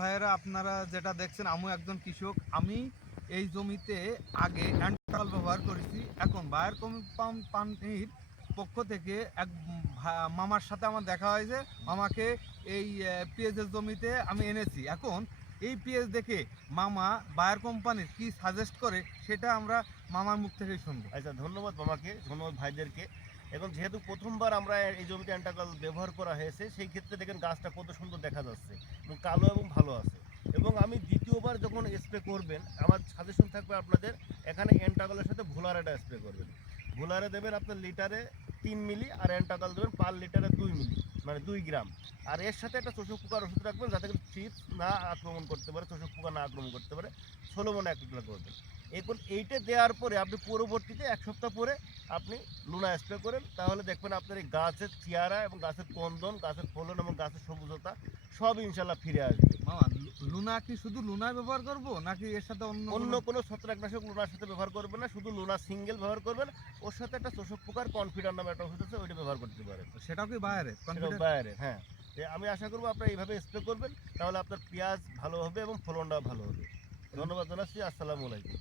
ভাইয়েরা, আপনারা যেটা দেখছেন, আমি একজন কৃষক। আমি এই জমিতে আগে অ্যান্টাল ব্যবহার করেছি। এখন বায়ার কোম্পানির পক্ষ থেকে এক মামার সাথে আমার দেখা হয়েছে। মামাকে এই পেঁয়াজের জমিতে আমি এনেছি। এখন এই পেঁয়াজ দেখে মামা বায়ার কোম্পানির কি সাজেস্ট করে সেটা আমরা মামার মুখ থেকেই শুনবো। আচ্ছা, ধন্যবাদ মামাকে, ধন্যবাদ ভাইদেরকে। এখন যেহেতু প্রথমবার আমরা এই জমিতে অ্যান্টাকাল ব্যবহার করা হয়েছে, সেই ক্ষেত্রে দেখেন গাছটা কত সুন্দর দেখা যাচ্ছে এবং কালো এবং ভালো আছে। এবং আমি দ্বিতীয়বার যখন স্প্রে করবেন, আমার সাজেশন থাকবে আপনাদের এখানে অ্যান্টাকালের সাথে ভোলারেটা স্প্রে করবেন। ভোলারে দেবেন আপনার লিটারে 3 মিলি, আর অ্যান্টাকাল দেবেন পার লিটারে 2 মিলি, মানে 2 গ্রাম। আর এর সাথে একটা চোষক পোকার ওষুধ রাখবেন, যাতে করে চিপস না আক্রমণ করতে পারে, চোষক পোকা না আক্রমণ করতে পারে। 16 মনে একটা করবেন। এখন এইটা দেওয়ার পরে আপনি পরবর্তীতে 1 সপ্তাহ পরে আপনি লুনা স্প্রে করেন, তাহলে দেখবেন আপনার এই গাছের চেয়ারা এবং গাছের কন্দন, গাছের ফলন এবং গাছের সবুজতা সব ইনশাল্লাহ ফিরে আসবে। মামা, লুনা কি শুধু লুনায় ব্যবহার করব নাকি এর সাথে অন্য কোনো ছত্রাকনাশক লুনার সাথে ব্যবহার করবেন না, শুধু লুনা সিঙ্গেল ব্যবহার করবেন। ওর সাথে একটা চোষক পোকার কনফিডার নামে একটা ওষুধ আছে, ওইটা ব্যবহার করতে পারেন। সেটাও কি বাইরে? বাইরে, হ্যাঁ। আমি আশা করবো আপনারা এইভাবে স্প্রে করবেন, তাহলে আপনার পেঁয়াজ ভালো হবে এবং ফলনটাও ভালো হবে। ধন্যবাদ জানাচ্ছি। আসসালামু আলাইকুম।